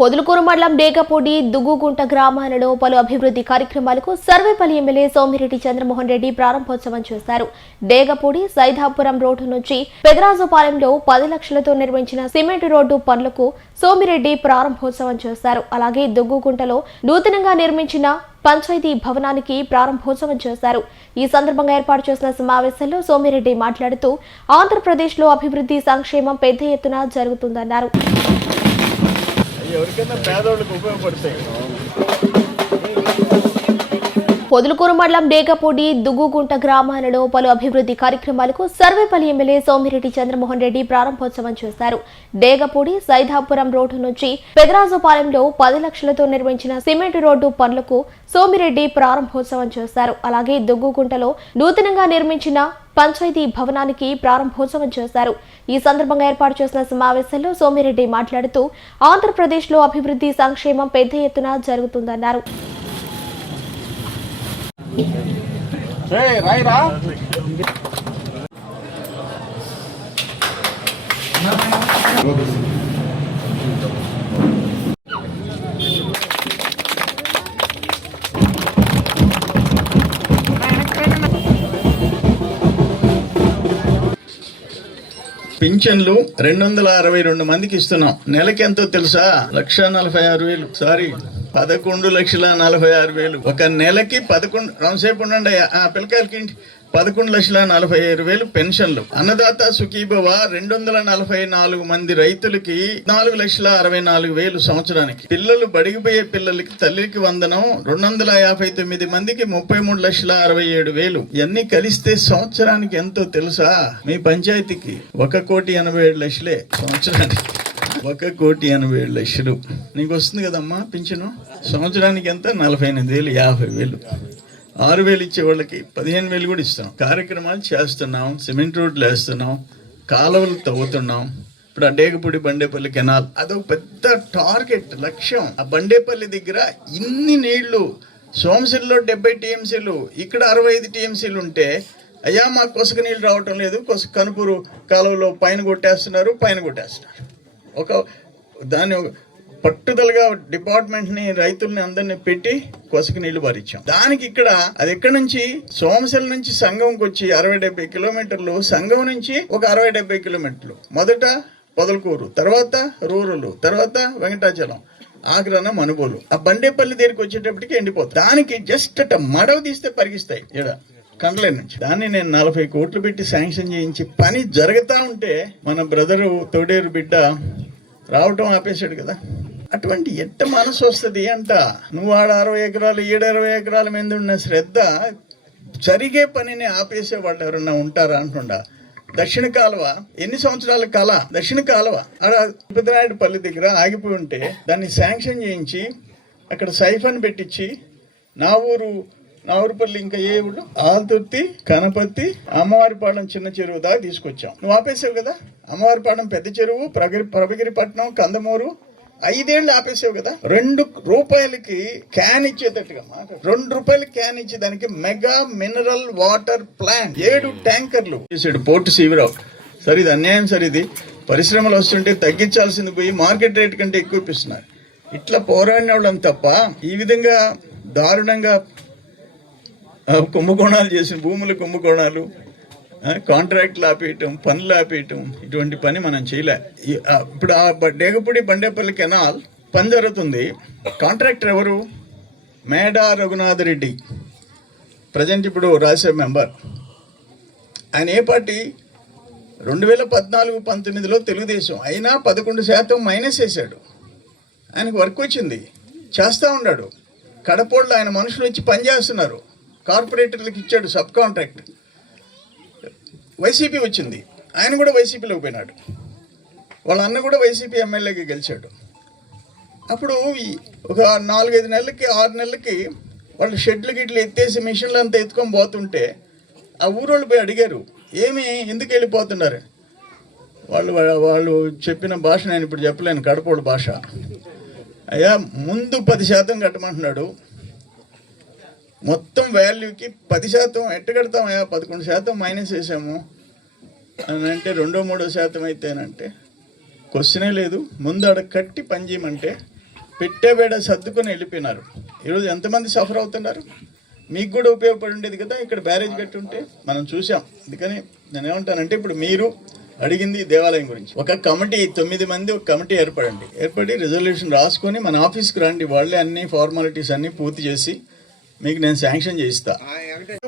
పొదలకూరు మండలం డేగపూడి దుగ్గుగుంట గ్రామాలలో పలు అభివృద్ధి కార్యక్రమాలకు సర్వేపల్లి ఎమ్మెల్యే సోమిరెడ్డి చంద్రమోహన్ రెడ్డి ప్రారంభోత్సవం చేశారు. డేగపూడి సైదాపురం రోడ్డు నుంచి పెదరాజుపాలెంలో 10 లక్షలతో నిర్మించిన సిమెంట్ రోడ్డు పనులకు సోమిరెడ్డి ప్రారంభోత్సవం చేశారు. అలాగే దుగ్గుగుంటలో నూతనంగా నిర్మించిన పంచాయతీ భవనానికి ప్రారంభోత్సవం చేశారు. ఈ సందర్భంగా ఏర్పాటు చేసిన సమావేశంలో సోమిరెడ్డి మాట్లాడుతూ ఆంధ్రప్రదేశ్లో అభివృద్ధి సంక్షేమం పెద్ద ఎత్తున జరుగుతుందన్నారు. పొదలకూరు మండలం డేగపూడి దుగ్గుగుంట గ్రామాలలో పలు అభివృద్ధి కార్యక్రమాలకు సర్వేపల్లి ఎమ్మెల్యే సోమిరెడ్డి చంద్రమోహన్ రెడ్డి ప్రారంభోత్సవం చేశారు. డేగపూడి సైదాపురం రోడ్డు నుంచి పెదరాజుపాలెంలో 10 లక్షలతో నిర్మించిన సిమెంట్ రోడ్డు పనులకు సోమిరెడ్డి ప్రారంభోత్సవం చేశారు. అలాగే దుగ్గుగుంటలో నూతనంగా నిర్మించిన పంచాయతీ భవనానికి ప్రారంభోత్సవం చేశారు. ఈ సందర్భంగా ఏర్పాటు చేసిన సమావేశంలో సోమిరెడ్డి మాట్లాడుతూ ఆంధ్రప్రదేశ్లో అభివృద్ధి సంక్షేమం పెద్ద ఎత్తున జరుగుతుందన్నారు. పింఛన్లు 262 మందికి ఇస్తున్నాం. నెలకి ఎంతో తెలుసా? 1,46,000. సారీ, 11,46,000. ఒక నెలకి 11 రౌండ్సేపు ఉండండి. ఆ పిల్లకాయలకి 11,45,000 పెన్షన్లు. అన్నదాత సుఖీభవ 244 మంది రైతులకి 4,64,000 సంవత్సరానికి. పిల్లలు బడిగిపోయే పిల్లలకి తల్లికి వందనం 259 మందికి 33,67,000. ఇవన్నీ కలిస్తే సంవత్సరానికి ఎంతో తెలుసా? మీ పంచాయతీకి 1,87,00,000 సంవత్సరానికి. 1,87,00,000 నీకు వస్తుంది కదమ్మా పింఛను. సంవత్సరానికి ఎంత? 48,000, 50,000. 6,000 ఇచ్చే వాళ్ళకి 15,000 కూడా ఇస్తాం. కార్యక్రమాలు చేస్తున్నాం. సిమెంట్ రోడ్లు వేస్తున్నాం, కాలువలు తవ్వుతున్నాం. ఇప్పుడు ఆ డేగపూడి బండేపల్లి కెనాల్ అదొక పెద్ద టార్గెట్, లక్ష్యం. ఆ బండేపల్లి దగ్గర ఇన్ని నీళ్లు, సోమశిల్లో 70 టీఎంసీలు, ఇక్కడ 65 టీఎంసీలు ఉంటే అయ్యా మాకు కొసక నీళ్ళు రావటం లేదు, కనుపూరు కాలువలో పైన కొట్టేస్తున్నారు. ఒక దాన్ని పట్టుదలగా డిపార్ట్మెంట్ని, రైతుల్ని అందరినీ పెట్టి కొసక నీళ్లు పారించాం. దానికి ఇక్కడ అది ఎక్కడి నుంచి? సోమశిల నుంచి సంగంకి వచ్చి 60-70 కిలోమీటర్లు, సంగం నుంచి ఒక 60-70 కిలోమీటర్లు. మొదట పొదలకూరు, తర్వాత రూరల్, తర్వాత వెంకటాచలం, ఆగ్రాన మనుబోలు. ఆ బండేపల్లి దగ్గరికి వచ్చేటప్పటికి ఎండిపోతుంది. దానికి జస్ట్ అట్ట మడవ తీస్తే పరిగిస్తాయి ఇక్కడ కండ్లే నుంచి. దాన్ని నేను 40 కోట్లు పెట్టి శాంక్షన్ చేయించి పని జరుగుతూ ఉంటే మన బ్రదరు తోడేరు బిడ్డ రావటం ఆపేశాడు కదా. అటువంటి ఎట్ట మనసు వస్తుంది అంట. నువ్వు ఆడ 60 ఎకరాలు, 20 ఎకరాల మీద ఉన్న శ్రద్ధ జరిగే పనిని ఆపేసే వాళ్ళు ఎవరన్నా ఉంటారా అంటుండా. దక్షిణ కాలువ ఎన్ని సంవత్సరాల కళ. దక్షిణ కాలువ ఆడ పెద్దనాయుడుపల్లి దగ్గర ఆగిపోయి ఉంటే దాన్ని శాంక్షన్ చేయించి అక్కడ సైఫన్ పెట్టించి నావూరుపల్లి, ఇంకా ఏ ఊళ్ళు, ఆల్తుర్తి, కనపర్తి, అమ్మవారిపాలెం చిన్న చెరువు దాకా తీసుకొచ్చాం. నువ్వు ఆపేసావు కదా. అమ్మవారిపాలెం పెద్ద చెరువు, ప్రభగిరిపట్నం, కందమూరు 5 ఏళ్ళు ఆపేసావు కదా. ₹2 క్యాన్ ఇచ్చేటట్టుగా 2 రూపాయలు క్యాన్ ఇచ్చే దానికి మెగా మినరల్ వాటర్ ప్లాంట్ 7 ట్యాంకర్లు చేసాడు పోర్టు శివరావు. సరే ఇది అన్యాయం. సరే ఇది పరిశ్రమలు వస్తుంటే తగ్గించాల్సింది పోయి మార్కెట్ రేట్ కంటే ఎక్కువ ఇప్పిస్తున్నారు. ఇట్లా పోరాడిన వాళ్ళని తప్ప ఈ విధంగా దారుణంగా కుంభకోణాలు చేసిన, భూముల కుంభకోణాలు, కాంట్రాక్ట్లు ఆపేయటం, పనులు ఆపేయటం, ఇటువంటి పని మనం చేయలే. ఇప్పుడు ఆ డేగపూడి బండేపల్లి కెనాల్ పని జరుగుతుంది. కాంట్రాక్టర్ ఎవరు? మేడా రఘునాథ్ రెడ్డి, ప్రజెంట్ ఇప్పుడు రాజ్యసభ మెంబర్. ఆయన ఏ పార్టీ? 2014-19లో తెలుగుదేశం. అయినా 11% మైనస్ వేశాడు. ఆయనకు వర్క్ వచ్చింది, చేస్తూ ఉన్నాడు. కడపోళ్ళు ఆయన మనుషులు వచ్చి పనిచేస్తున్నారు. కార్పొరేటర్లకు ఇచ్చాడు సబ్ కాంట్రాక్ట్. వైసీపీ వచ్చింది, ఆయన కూడా వైసీపీలోకి పోయినాడు. వాళ్ళ అన్న కూడా వైసీపీ ఎమ్మెల్యేగా గెలిచాడు. అప్పుడు ఒక 4-5 నెలలకి 6 నెలలకి వాళ్ళు షెడ్లు గిడ్లు ఎత్తేసి మిషన్లు అంతా ఎత్తుకొని పోతుంటే ఆ ఊరోళ్ళు పోయి అడిగారు, ఎందుకు వెళ్ళిపోతున్నారు? వాళ్ళు చెప్పిన భాష నేను ఇప్పుడు చెప్పలేను, కడపోడు భాష. అయ్యా ముందు 10% కట్టమంటున్నాడు, మొత్తం వాల్యూకి 10% ఎట్ట కడతామయ్యా, 11% మైనస్ వేసాము అని అంటే 2-3% అయితేనంటే క్వశ్చనే లేదు. ముందు అక్కడ కట్టి పని చేయమంటే పెట్టేబేడ సర్దుకొని వెళ్ళిపోయినారు. ఈరోజు ఎంతమంది సఫర్ అవుతున్నారు? మీకు కూడా ఉపయోగపడి ఉండేది కదా ఇక్కడ బ్యారేజ్ కట్టి ఉంటే. మనం చూసాం. అందుకని నేనేమంటానంటే ఇప్పుడు మీరు అడిగింది దేవాలయం గురించి. ఒక కమిటీ 9 మంది ఒక కమిటీ ఏర్పడి రిజల్యూషన్ రాసుకొని మన ఆఫీస్కి రండి. వాళ్ళే అన్ని ఫార్మాలిటీస్ అన్ని పూర్తి చేసి మీకు నేను శాంక్షన్ చేయిస్తా.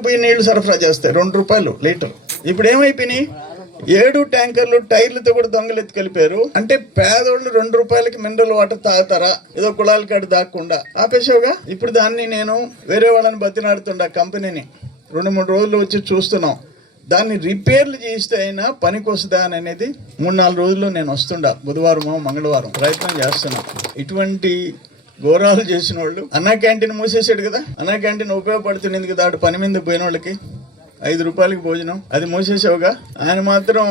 పోయి నీళ్లు సరఫరా చేస్తాయి ₹2 లీటర్. ఇప్పుడు ఏమైపోయినాయి? 7 ట్యాంకర్లు టైర్లతో కూడా దొంగలు ఎత్తి కలిపారు. అంటే పేదోళ్ళు ₹2 మినరల్ వాటర్ తాగుతారా? ఏదో కుళాల కాడ దాక్కుండా ఆపేసావుగా. ఇప్పుడు దాన్ని నేను వేరే వాళ్ళని బతినాడుతుండా కంపెనీని 2-3 రోజులు వచ్చి చూస్తున్నాం. దాన్ని రిపేర్లు చేస్తే అయినా పనికి వస్తుందా అని అనేది 3-4 రోజుల్లో నేను వస్తుండా. బుధవారమో మంగళవారం ప్రయత్నం చేస్తున్నా. ఇటువంటి ఘోరాలు చేసిన వాళ్ళు అన్నా క్యాంటీన్ మూసేసాడు కదా. అన్నా క్యాంటీన్ ఉపయోగపడుతుంది కదా అటు పని మీద పోయిన వాళ్ళకి. ₹5 భోజనం అది మూసేసావుగా. ఆయన మాత్రం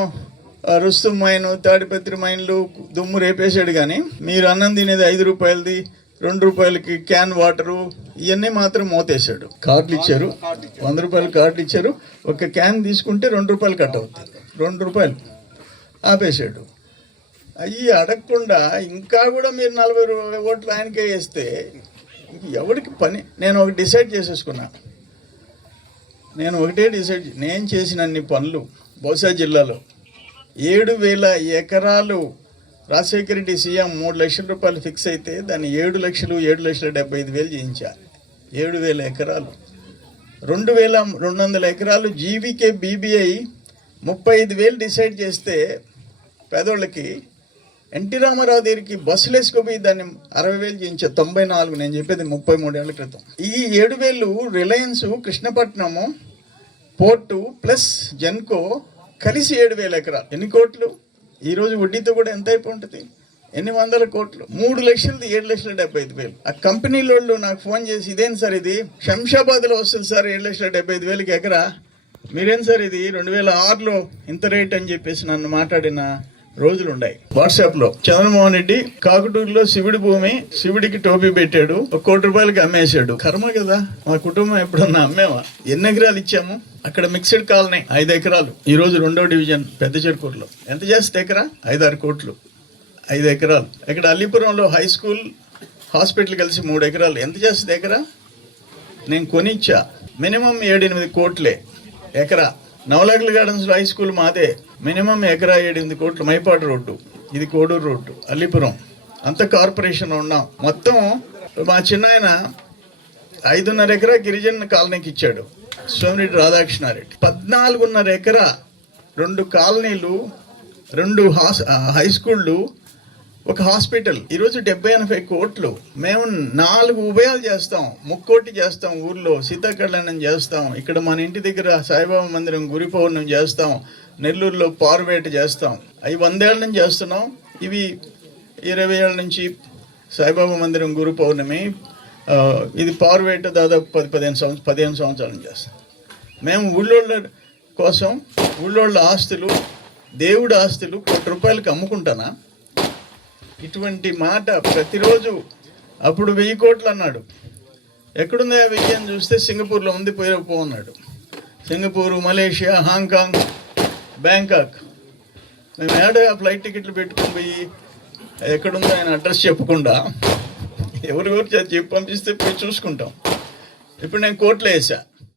రుస్తుం మైను తాడిపత్రి మైన్లు దుమ్ము రేపేశాడు. కానీ మీరు అన్నం తినేది ₹5ది, ₹2 క్యాన్ వాటరు ఇవన్నీ మాత్రం మోతేశాడు. కార్డులు ఇచ్చారు, ₹100 కార్డులు ఇచ్చారు. ఒక క్యాన్ తీసుకుంటే ₹2 కట్ అవుతుంది. ₹2 ఆపేశాడు. అయ్యి అడగకుండా ఇంకా కూడా మీరు 40 ఓట్లు ఆయనకే వేస్తే ఎవరికి పని? నేను ఒకటి డిసైడ్ చేసేసుకున్నా. నేను చేసిన అన్ని పనులు బహుశా జిల్లాలో 7,000 ఎకరాలు రాజశేఖర రెడ్డి సీఎం ₹3 లక్షలు ఫిక్స్ అయితే దాన్ని 7,75,000 చేయించాలి. 7,000 ఎకరాలు. 2,200 ఎకరాలు జీవీకే బీబీఐ 35,000 డిసైడ్ చేస్తే పేదోళ్ళకి ఎన్టీ రామారావు దగ్గరికి బస్సులు వేసుకుపోయి దాన్ని 60,000 చేయించారు. 94 నేను చెప్పేది 33 ఏళ్ల క్రితం. ఈ 7,000 Reliance Krishnapatnam port plus Genco కలిసి 7,000 ఎకరాలు. ఎన్ని కోట్లు? ఈరోజు వడ్డీతో కూడా ఎంత అయిపోయి ఉంటుంది? ఎన్ని వందల కోట్లు. 3 లక్షలది 7,75,000. ఆ కంపెనీల వాళ్ళు నాకు ఫోన్ చేసి ఇదేం సార్ ఇది శంషాబాద్లో వస్తుంది సార్ 7,75,000 ఎకరా, మీరేం సార్ ఇది 2006లో ఇంత రేట్ అని చెప్పేసి నన్ను మాట్లాడిన రోజులు ఉన్నాయి. వాట్సాప్ లో చంద్రమోహన్ రెడ్డి కాకుటూరులో శివుడి భూమి, శివుడికి టోపీ పెట్టాడు, ₹1,00,00,000 అమ్మేశాడు. కర్మ కదా. మా కుటుంబం ఎప్పుడన్నా అమ్మేవా? ఎన్ని ఎకరాలు ఇచ్చాము? అక్కడ మిక్స్డ్ కాలనీ 5 ఎకరాలు. ఈ రోజు 2వ డివిజన్ పెద్ద చెరుకూరులో ఎంత చేస్తే ఎకరా? 5-6 కోట్లు. 5 ఎకరాలు. ఇక్కడ అల్లీపురంలో హై స్కూల్ హాస్పిటల్ కలిసి 3 ఎకరాలు. ఎంత చేస్తుంది ఎకరా? నేను కొనిచ్చా. మినిమం 7-8 కోట్లే ఎకరా. నవలగల గార్డెన్స్లో హై స్కూల్ మాదే. మినిమం ఎకరా 7-8 కోట్లు. మైపాడు రోడ్డు, ఇది కోడూరు రోడ్డు, అల్లీపురం అంత కార్పొరేషన్ ఉన్నాం. మొత్తం మా చిన్నాయన 5.5 ఎకరా గిరిజన కాలనీకి ఇచ్చాడు, సోమిరెడ్డి రాధాకృష్ణారెడ్డి. 14.5 ఎకరా 2 కాలనీలు, 2 హై స్కూళ్ళు, ఒక హాస్పిటల్. ఈరోజు 70-80 కోట్లు. మేము 4 ఉభయాలు చేస్తాం, ముక్కోటి చేస్తాం, ఊర్లో సీతాకళ్యాణం చేస్తాం, ఇక్కడ మన ఇంటి దగ్గర సాయిబాబా మందిరం గురి పౌర్ణమి చేస్తాం, నెల్లూరులో పార్వేట చేస్తాం. అవి 100 ఏళ్ళ నుంచి చేస్తున్నాం. ఇవి 20 ఏళ్ళ నుంచి సాయిబాబా మందిరం గురు పౌర్ణమి, ఇది పార్వేట దాదాపు 15 సంవత్సరాల నుంచి చేస్తాం. మేము ఊళ్ళోళ్ళ కోసం ఊళ్ళోళ్ళ ఆస్తులు, దేవుడి ఆస్తులు ₹1,00,00,000 అమ్ముకుంటానా? ఇటువంటి మాట ప్రతిరోజు. అప్పుడు 1000 కోట్లు అన్నాడు. ఎక్కడుంది ఆ 1000 అని చూస్తే సింగపూర్లో ఉంది, పో అన్నాడు. Singapore, Malaysia, Hong Kong, Bangkok. మేము ఆ ఫ్లైట్ టికెట్లు పెట్టుకుని పోయి ఎక్కడుందో ఆయన అడ్రస్ చెప్పకుండా ఎవరెవరు చెప్పి పంపిస్తే పోయి చూసుకుంటాం. ఇప్పుడు నేను కోర్టులో వేసా.